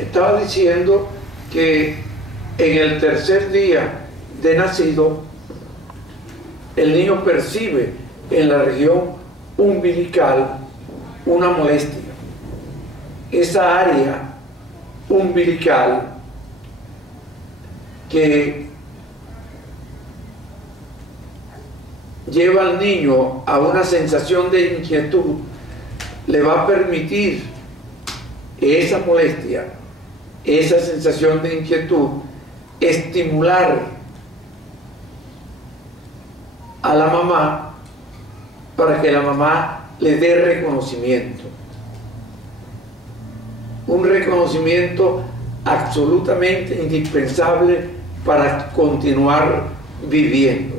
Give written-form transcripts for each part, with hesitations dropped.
estaba diciendo que en el tercer día de nacido, el niño percibe en la región umbilical una molestia. Esa área umbilical que lleva al niño a una sensación de inquietud le va a permitir esa molestia, esa sensación de inquietud, estimular a la mamá para que la mamá le dé reconocimiento. Un reconocimiento absolutamente indispensable para continuar viviendo.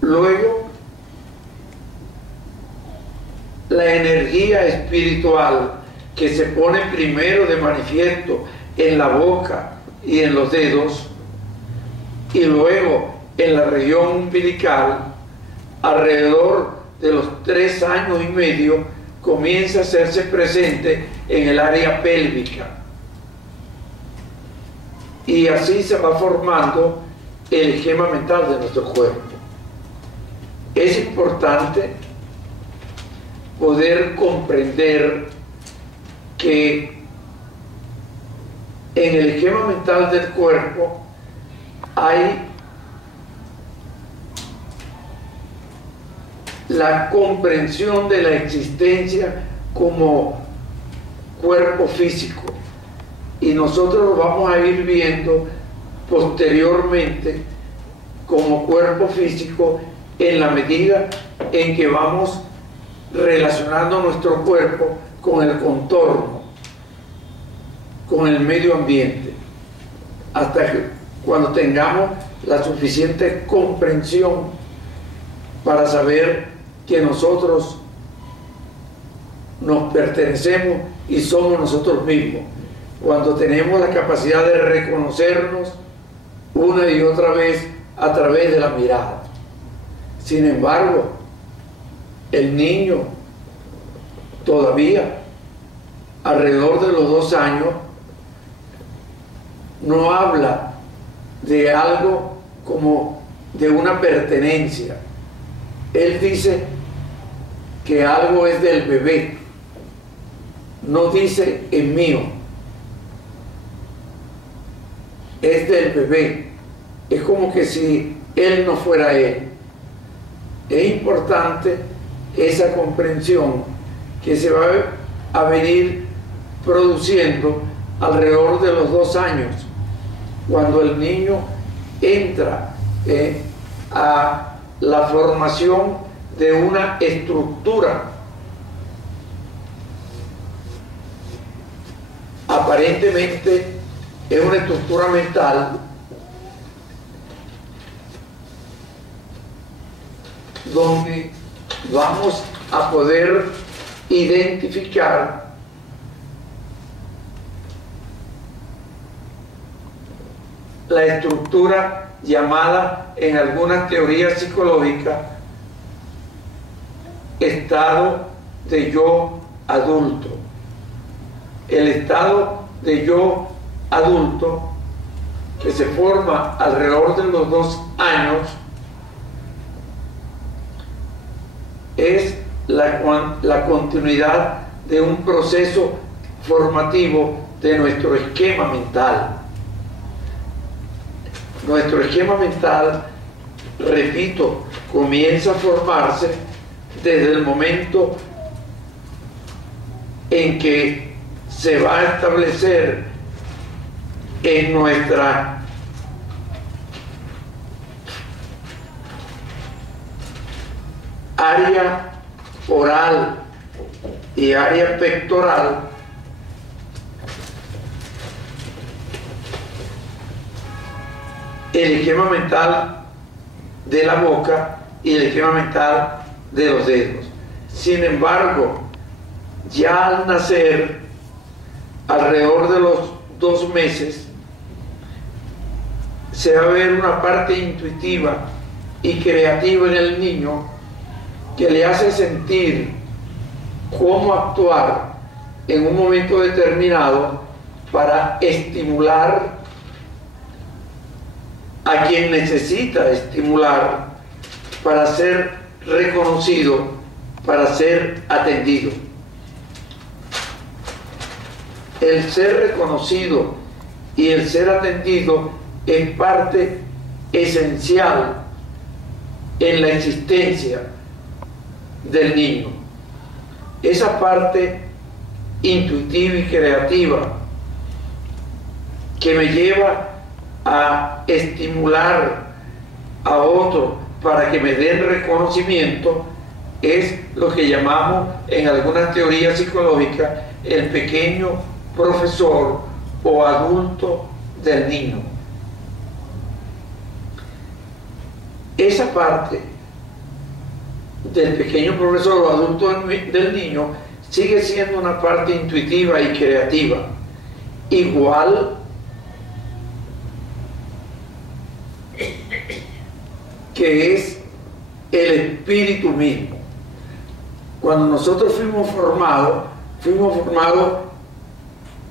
Luego, la energía espiritual que se pone primero de manifiesto en la boca y en los dedos, y luego en la región umbilical, alrededor de los 3 años y medio, comienza a hacerse presente en el área pélvica. Y así se va formando el esquema mental de nuestro cuerpo. Es importante poder comprender que en el esquema mental del cuerpo hay la comprensión de la existencia como cuerpo físico, y nosotros lo vamos a ir viendo posteriormente como cuerpo físico en la medida en que vamos relacionando nuestro cuerpo con el contorno, con el medio ambiente, hasta que cuando tengamos la suficiente comprensión para saber que nosotros nos pertenecemos y somos nosotros mismos, cuando tenemos la capacidad de reconocernos una y otra vez a través de la mirada. Sin embargo, el niño todavía alrededor de los 2 años no habla de algo como de una pertenencia. Él dice que algo es del bebé, no dice es mío, es del bebé. Es como que si él no fuera él. Es importante esa comprensión que se va a venir produciendo alrededor de los 2 años, cuando el niño entra a la formación de una estructura aparentemente es una estructura mental donde vamos a poder identificar la estructura llamada en algunas teorías psicológicas estado de yo adulto. El estado de yo adulto, que se forma alrededor de los 2 años, es la continuidad de un proceso formativo de nuestro esquema mental. Nuestro esquema mental, repito, comienza a formarse desde el momento en que se va a establecer en nuestra área oral y área pectoral el esquema mental de la boca y el esquema mental de los dedos. Sin embargo, ya al nacer, alrededor de los 2 meses, se va a ver una parte intuitiva y creativa en el niño que le hace sentir cómo actuar en un momento determinado para estimular a quien necesita estimular, para ser reconocido, para ser atendido. El ser reconocido y el ser atendido es parte esencial en la existencia del niño. Esa parte intuitiva y creativa que me lleva a estimular a otro para que me den reconocimiento es lo que llamamos en algunas teorías psicológicas el pequeño profesor o adulto del niño. Esa parte del pequeño profesor o adulto del niño sigue siendo una parte intuitiva y creativa, igual que es el espíritu mismo. Cuando nosotros fuimos formados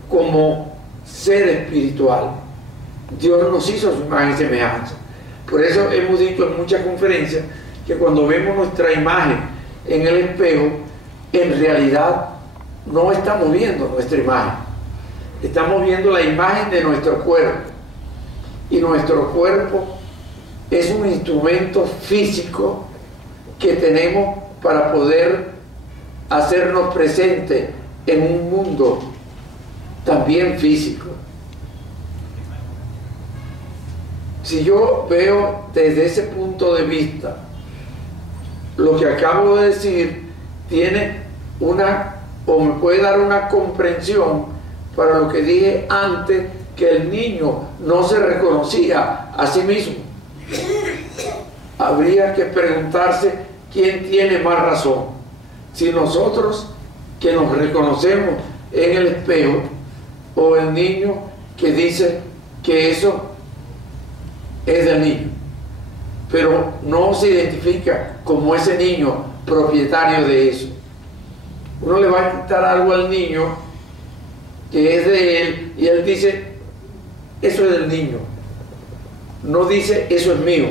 como ser espiritual. Dios nos hizo a su imagen y semejanza. Por eso hemos dicho en muchas conferencias que cuando vemos nuestra imagen en el espejo, en realidad no estamos viendo nuestra imagen, estamos viendo la imagen de nuestro cuerpo. Y nuestro cuerpo es un instrumento físico que tenemos para poder hacernos presentes en un mundo también físico. Si yo veo desde ese punto de vista, lo que acabo de decir tiene una, o me puede dar una comprensión para lo que dije antes, que el niño no se reconocía a sí mismo. Habría que preguntarse quién tiene más razón, si nosotros que nos reconocemos en el espejo o el niño que dice que eso es del niño, pero no se identifica como ese niño propietario de eso. Uno le va a quitar algo al niño que es de él y él dice eso es del niño, no dice eso es mío.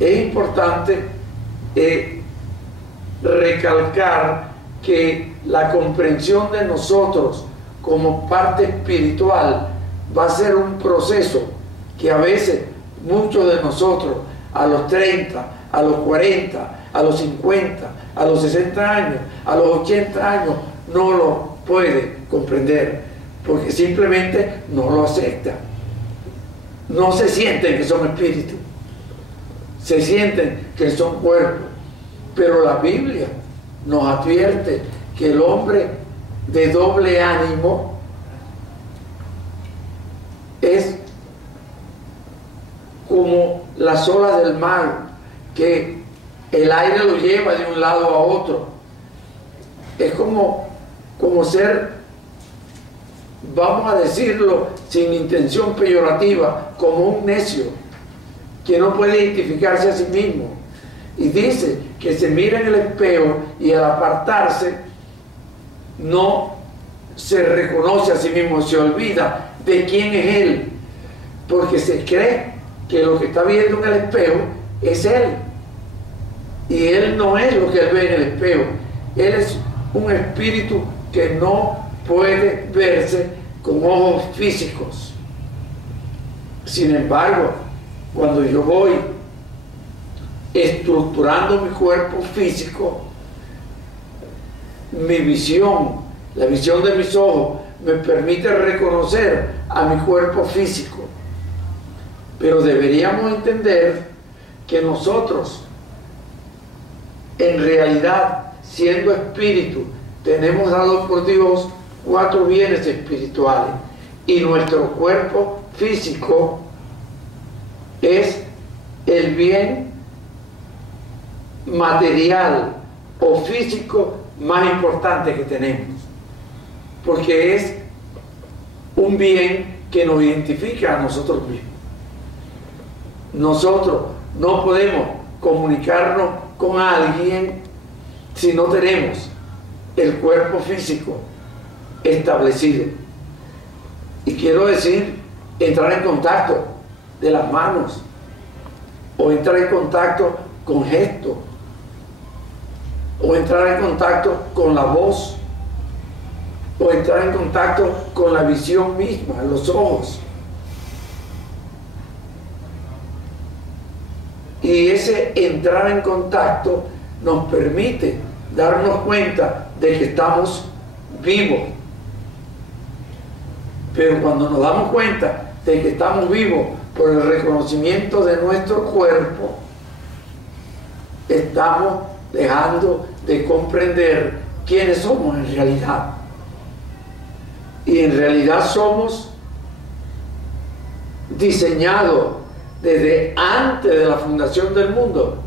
Es importante recalcar que la comprensión de nosotros como parte espiritual va a ser un proceso que a veces muchos de nosotros a los 30, a los 40, a los 50, a los 60 años, a los 80 años no lo puede comprender porque simplemente no lo acepta. No se sienten que son espíritus, se sienten que son cuerpos, pero la Biblia nos advierte que el hombre de doble ánimo es como las olas del mar, que el aire lo lleva de un lado a otro. Es como ser, vamos a decirlo sin intención peyorativa, como un necio que no puede identificarse a sí mismo. Y dice que se mira en el espejo y al apartarse no se reconoce a sí mismo, se olvida de quién es él, porque se cree que lo que está viendo en el espejo es él. Y él no es lo que él ve en el espejo. Él es un espíritu que no puede verse con ojos físicos. Sin embargo, cuando yo voy estructurando mi cuerpo físico, mi visión, la visión de mis ojos, me permite reconocer a mi cuerpo físico. Pero deberíamos entender que nosotros, en realidad, siendo espíritu, tenemos dado por Dios 4 bienes espirituales y nuestro cuerpo físico es el bien material o físico más importante que tenemos, porque es un bien que nos identifica a nosotros mismos. Nosotros no podemos comunicarnos con alguien si no tenemos el cuerpo físico establecido. Y quiero decir, entrar en contacto de las manos, o entrar en contacto con gestos, o entrar en contacto con la voz, o entrar en contacto con la visión misma, los ojos. Y ese entrar en contacto nos permite darnos cuenta de que estamos vivos. Pero cuando nos damos cuenta de que estamos vivos por el reconocimiento de nuestro cuerpo, estamos dejando de comprender quiénes somos en realidad. Y en realidad somos diseñados desde antes de la fundación del mundo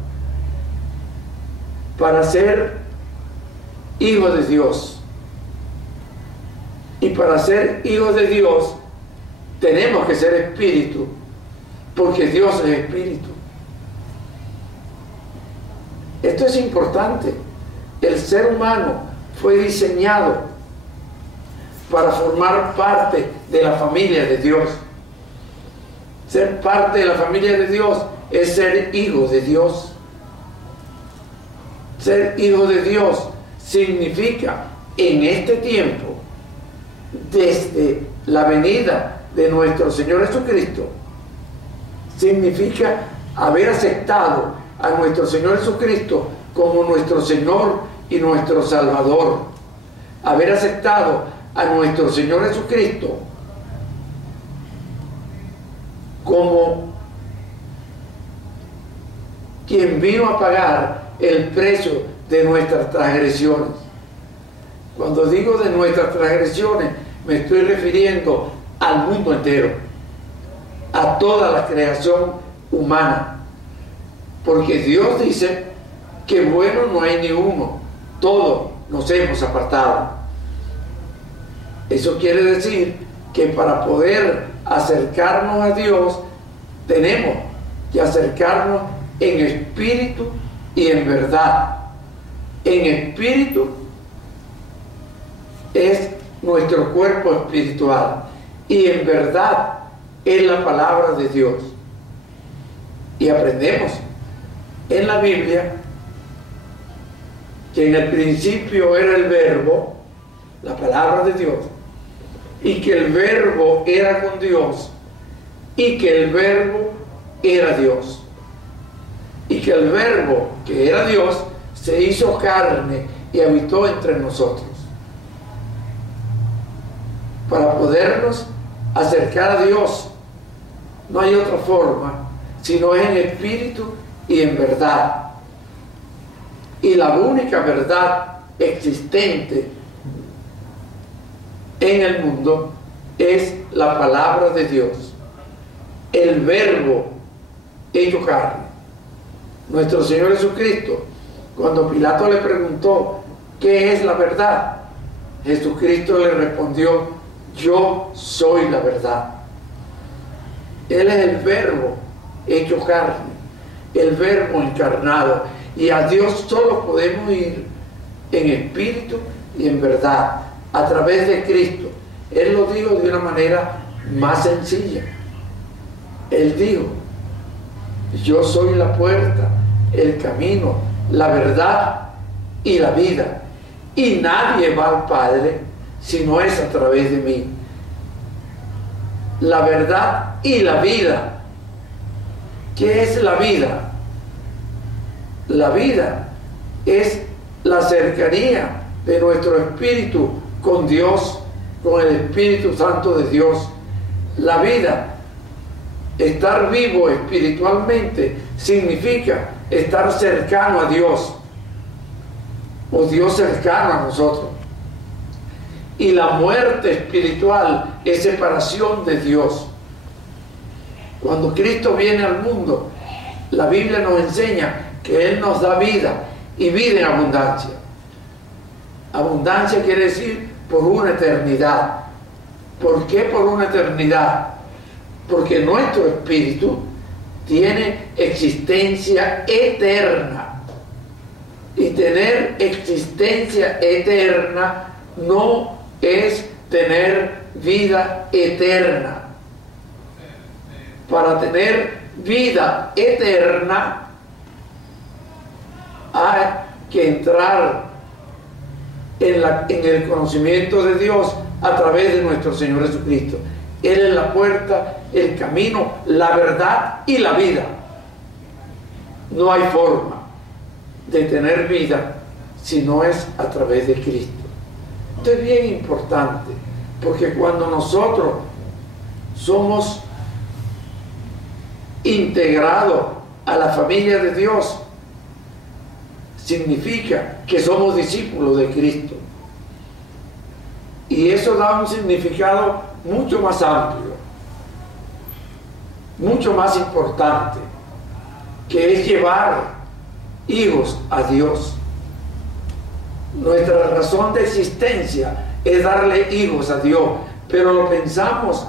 para ser hijos de Dios. Y para ser hijos de Dios tenemos que ser espíritu, porque Dios es espíritu. Esto es importante. El ser humano fue diseñado para formar parte de la familia de Dios. Ser parte de la familia de Dios es ser hijo de Dios. Ser hijo de Dios significa, en este tiempo, desde la venida de nuestro Señor Jesucristo, significa haber aceptado a nuestro Señor Jesucristo como nuestro Señor y nuestro Salvador. Haber aceptado a nuestro Señor Jesucristo como quien vino a pagar el precio de nuestras transgresiones. Cuando digo de nuestras transgresiones, me estoy refiriendo al mundo entero, a toda la creación humana, porque Dios dice que bueno no hay ni uno, todos nos hemos apartado. Eso quiere decir que para poder acercarnos a Dios tenemos que acercarnos en espíritu y en verdad. En espíritu es nuestro cuerpo espiritual y en verdad es la palabra de Dios. Y aprendemos en la Biblia que en el principio era el Verbo, la palabra de Dios, y que el Verbo era con Dios, y que el Verbo era Dios, y que el Verbo, que era Dios, se hizo carne y habitó entre nosotros, para podernos acercar a Dios. No hay otra forma, sino en espíritu y en verdad. Y la única verdad existente en el mundo es la palabra de Dios, el Verbo hecho carne. Nuestro Señor Jesucristo, cuando Pilato le preguntó ¿qué es la verdad?, Jesucristo le respondió: yo soy la verdad. Él es el Verbo hecho carne, el Verbo encarnado, y a Dios solo podemos ir en espíritu y en verdad, a través de Cristo. Él lo dijo de una manera más sencilla. Él dijo: yo soy la puerta, el camino, la verdad y la vida, y nadie va al Padre si no es a través de mí. La verdad y la vida. ¿Qué es la vida? La vida es la cercanía de nuestro espíritu con Dios, con el Espíritu Santo de Dios. La vida, estar vivo espiritualmente, significa estar cercano a Dios, o Dios cercano a nosotros. Y la muerte espiritual es separación de Dios. Cuando Cristo viene al mundo, la Biblia nos enseña que Él nos da vida, y vida en abundancia. Abundancia quiere decir por una eternidad. ¿Por qué por una eternidad? Porque nuestro espíritu tiene existencia eterna. Y tener existencia eterna no es tener vida eterna. Para tener vida eterna hay que entrar en el conocimiento de Dios a través de nuestro Señor Jesucristo. Él es la puerta, el camino, la verdad y la vida. No hay forma de tener vida si no es a través de Cristo. Esto es bien importante, porque cuando nosotros somos integrados a la familia de Dios, significa que somos discípulos de Cristo. Y eso da un significado mucho más amplio, mucho más importante, que es llevar hijos a Dios. Nuestra razón de existencia es darle hijos a Dios, pero lo pensamos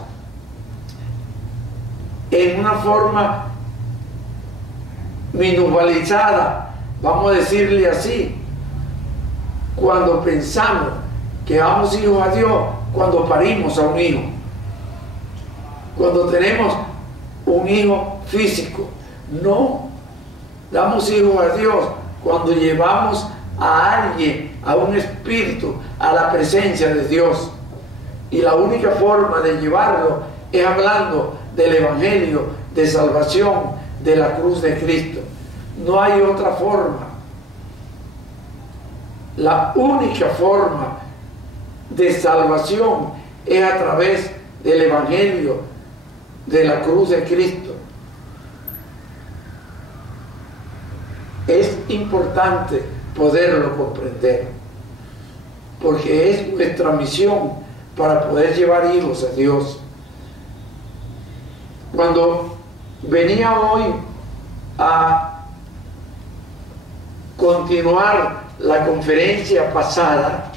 en una forma minusvalizada, vamos a decirle así, cuando pensamos que damos hijos a Dios cuando parimos a un hijo, cuando tenemos un hijo físico. No, damos hijos a Dios cuando llevamos a alguien, a un espíritu, a la presencia de Dios. Y la única forma de llevarlo es hablando del evangelio de salvación, de la cruz de Cristo. No hay otra forma. La única forma de salvación es a través del evangelio de la cruz de Cristo. Es importante poderlo comprender, porque es nuestra misión para poder llevar hijos a Dios. Cuando venía hoy a continuar la conferencia pasada,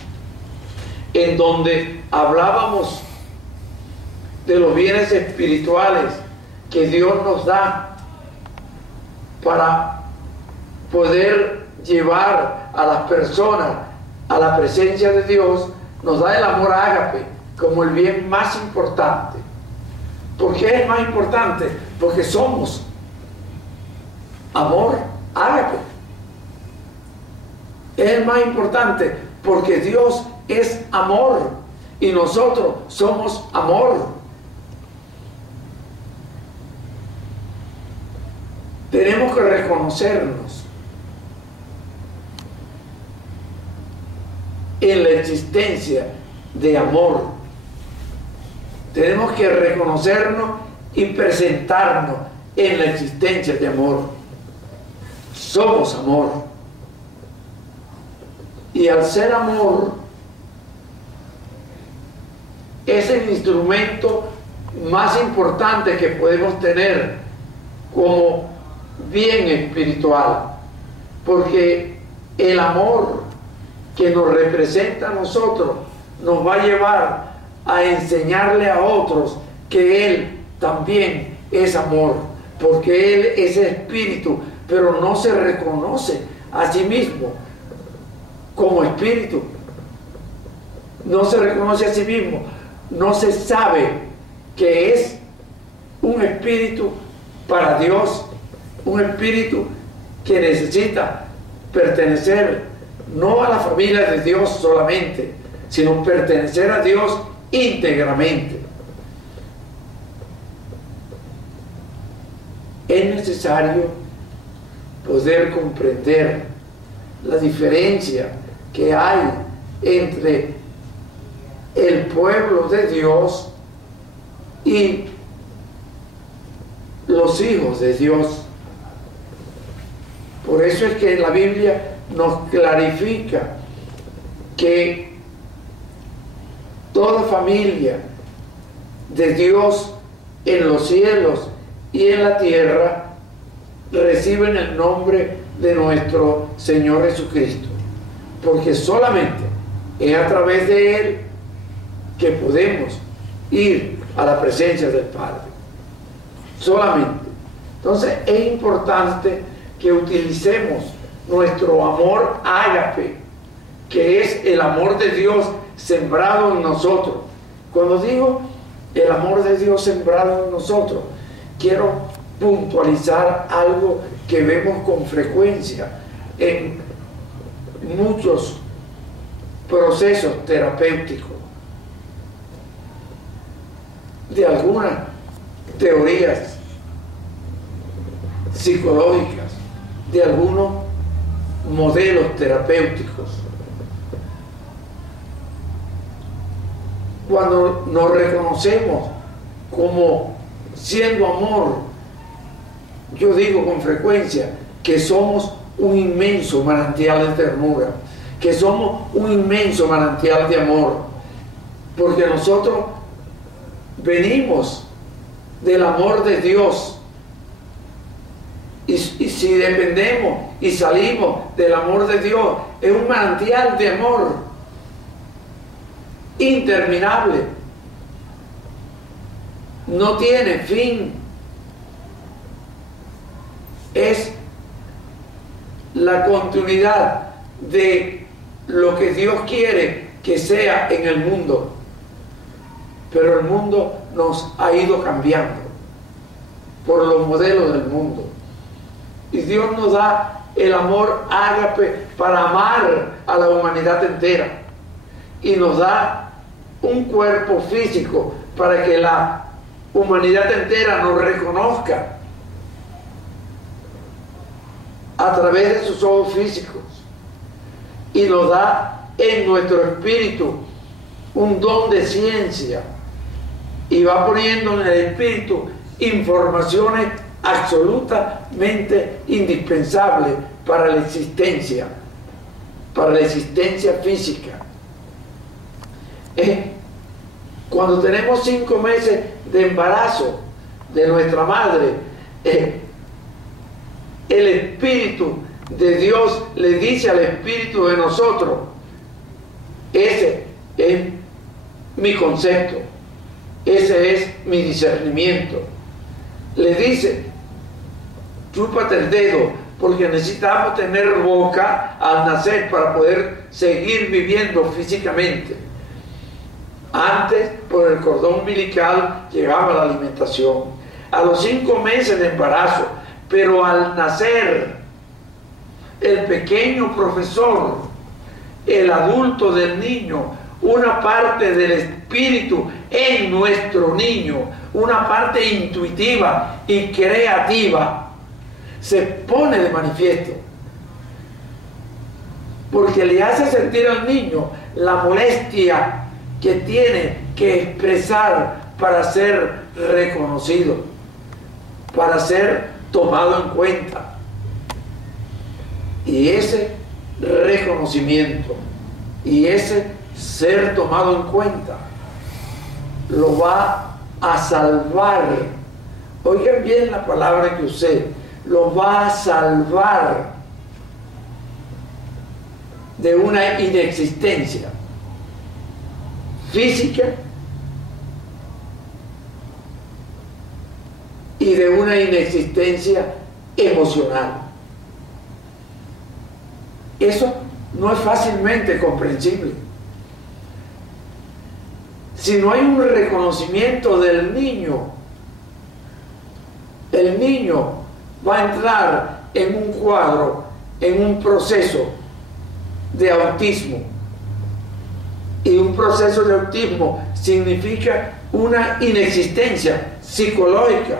en donde hablábamos de los bienes espirituales que Dios nos da para poder llevar a las personas a la presencia de Dios, nos da el amor ágape como el bien más importante. ¿Por qué es más importante? Porque somos amor ágape. Es el más importante porque Dios es amor y nosotros somos amor. Tenemos que reconocernos en la existencia de amor. Tenemos que reconocernos y presentarnos en la existencia de amor. Somos amor. Y al ser amor, es el instrumento más importante que podemos tener como bien espiritual, porque el amor que nos representa a nosotros nos va a llevar a enseñarle a otros que Él también es amor, porque Él es espíritu, pero no se reconoce a sí mismo como espíritu, no se reconoce a sí mismo, no se sabe que es un espíritu para Dios, un espíritu que necesita pertenecer no a la familia de Dios solamente, sino pertenecer a Dios íntegramente. Es necesario poder comprender la diferencia que hay entre el pueblo de Dios y los hijos de Dios. Por eso es que la Biblia nos clarifica que toda familia de Dios en los cielos y en la tierra reciben el nombre de nuestro Señor Jesucristo, porque solamente es a través de Él que podemos ir a la presencia del Padre. Solamente. Entonces es importante que utilicemos nuestro amor ágape, que es el amor de Dios sembrado en nosotros. Cuando digo el amor de Dios sembrado en nosotros, quiero puntualizar algo que vemos con frecuencia en muchos procesos terapéuticos, de algunas teorías psicológicas, de algunos modelos terapéuticos. Cuando nos reconocemos como siendo amor, yo digo con frecuencia que somos un inmenso manantial de ternura, que somos un inmenso manantial de amor, porque nosotros venimos del amor de Dios, y si dependemos y salimos del amor de Dios, es un manantial de amor interminable, no tiene fin, es la continuidad de lo que Dios quiere que sea en el mundo. Pero el mundo nos ha ido cambiando por los modelos del mundo, y Dios nos da el amor ágape para amar a la humanidad entera, y nos da un cuerpo físico para que la humanidad entera nos reconozca a través de sus ojos físicos, y nos da en nuestro espíritu un don de ciencia, y va poniendo en el espíritu informaciones absolutamente indispensables para la existencia física. Cuando tenemos 5 meses de embarazo de nuestra madre, el Espíritu de Dios le dice al Espíritu de nosotros: ese es mi concepto, ese es mi discernimiento. Le dice: chúpate el dedo, porque necesitamos tener boca al nacer para poder seguir viviendo físicamente. Antes, por el cordón umbilical llegaba la alimentación. A los 5 meses de embarazo, pero al nacer, el pequeño profesor, el adulto del niño, una parte del espíritu en nuestro niño, una parte intuitiva y creativa, se pone de manifiesto, porque le hace sentir al niño la molestia que tiene que expresar para ser reconocido, para ser tomado en cuenta. Y ese reconocimiento y ese ser tomado en cuenta lo va a salvar. Oigan bien la palabra que usé: lo va a salvar de una inexistencia física y de una inexistencia emocional. Eso no es fácilmente comprensible. Si no hay un reconocimiento del niño, el niño va a entrar en un cuadro, en un proceso de autismo. Y un proceso de autismo significa una inexistencia psicológica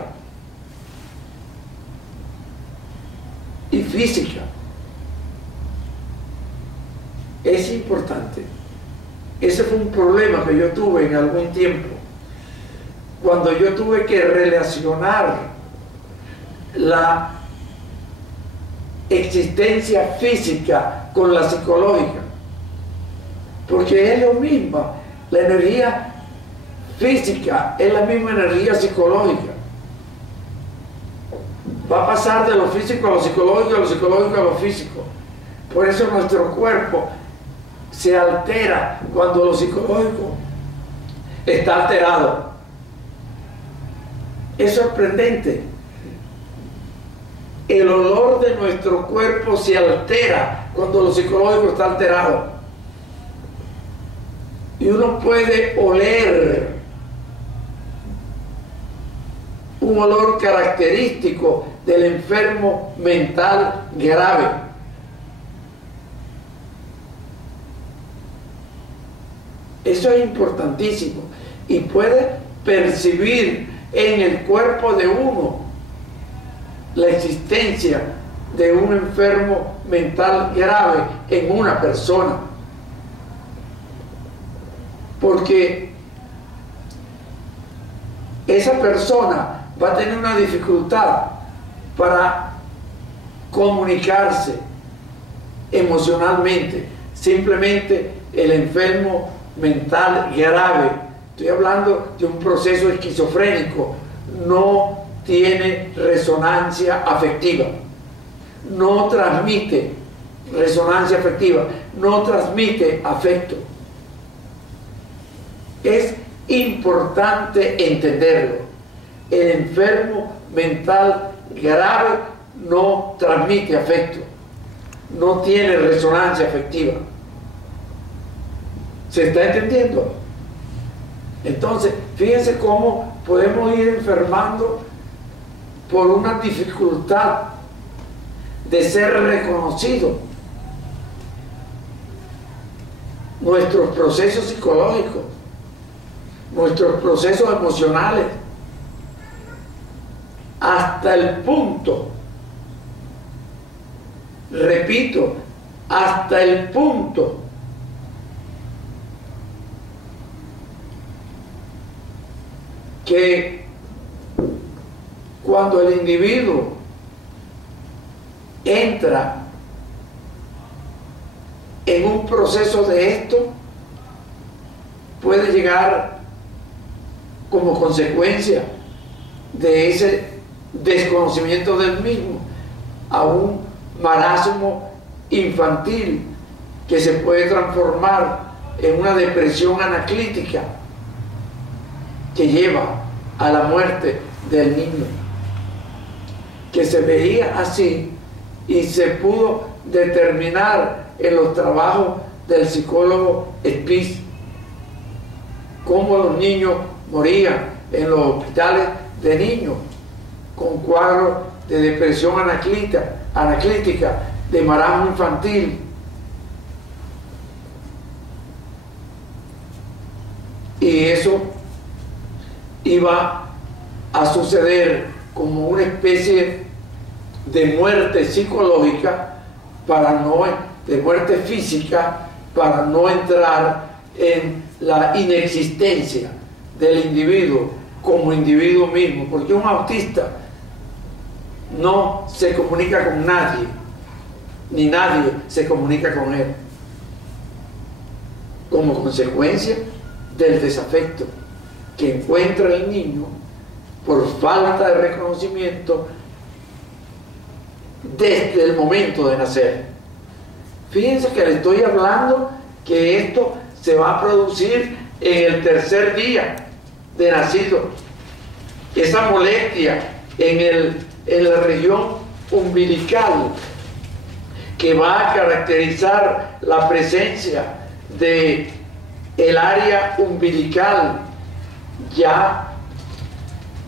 y física. Es importante. Ese fue un problema que yo tuve en algún tiempo, cuando yo tuve que relacionar la existencia física con la psicológica, porque es lo mismo. La energía física es la misma energía psicológica. Va a pasar de lo físico a lo psicológico, a lo psicológico a lo físico. Por eso nuestro cuerpo se altera cuando lo psicológico está alterado. Es sorprendente. el olor de nuestro cuerpo se altera cuando lo psicológico está alterado. Y uno puede oler un olor característico del enfermo mental grave. Eso es importantísimo. Y puede percibir en el cuerpo de uno la existencia de un enfermo mental grave en una persona. Porque esa persona va a tener una dificultad para comunicarse emocionalmente. Simplemente el enfermo mental grave, estoy hablando de un proceso esquizofrénico, no tiene resonancia afectiva, no transmite resonancia afectiva, no transmite afecto. Es importante entenderlo. El enfermo mental grave no transmite afecto, no tiene resonancia afectiva. ¿Se está entendiendo? Entonces, fíjense cómo podemos ir enfermando por una dificultad de ser reconocido. Nuestros procesos psicológicos, nuestros procesos emocionales, hasta el punto, repito, hasta el punto que cuando el individuo entra en un proceso de esto, puede llegar como consecuencia de ese desconocimiento del mismo a un marasmo infantil que se puede transformar en una depresión anaclítica que lleva a la muerte del niño, que se veía así y se pudo determinar en los trabajos del psicólogo Spies cómo los niños morían en los hospitales de niños con cuadros de depresión anaclítica, de marasmo infantil. Y eso iba a suceder como una especie de muerte psicológica, de muerte física, para no entrar en la inexistencia del individuo como individuo mismo, porque un autista no se comunica con nadie, ni nadie se comunica con él, como consecuencia del desafecto que encuentra el niño por falta de reconocimiento desde el momento de nacer. Fíjense que le estoy hablando que esto se va a producir en el tercer día de nacido. Esa molestia en la región umbilical que va a caracterizar la presencia de el área umbilical, ya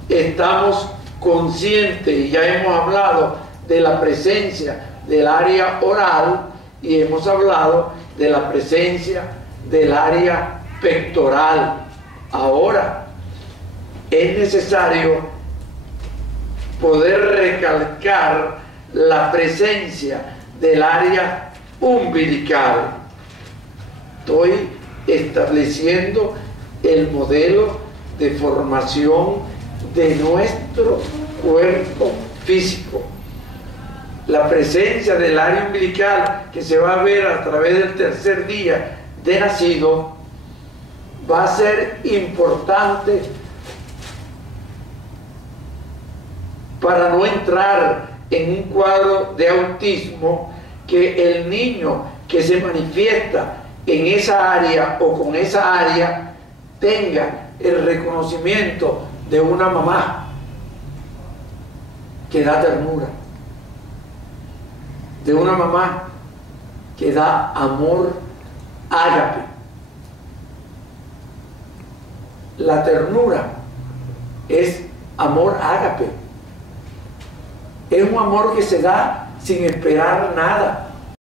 estamos conscientes y ya hemos hablado de la presencia del área oral y hemos hablado de la presencia del área pectoral. Ahora es necesario poder recalcar la presencia del área umbilical. Estoy estableciendo el modelo de formación de nuestro cuerpo físico. La presencia del área umbilical que se va a ver a través del tercer día de nacido va a ser importante para no entrar en un cuadro de autismo, que el niño que se manifiesta en esa área o con esa área tenga el reconocimiento de una mamá que da ternura, de una mamá que da amor ágape. La ternura es amor ágape. Es un amor que se da sin esperar nada.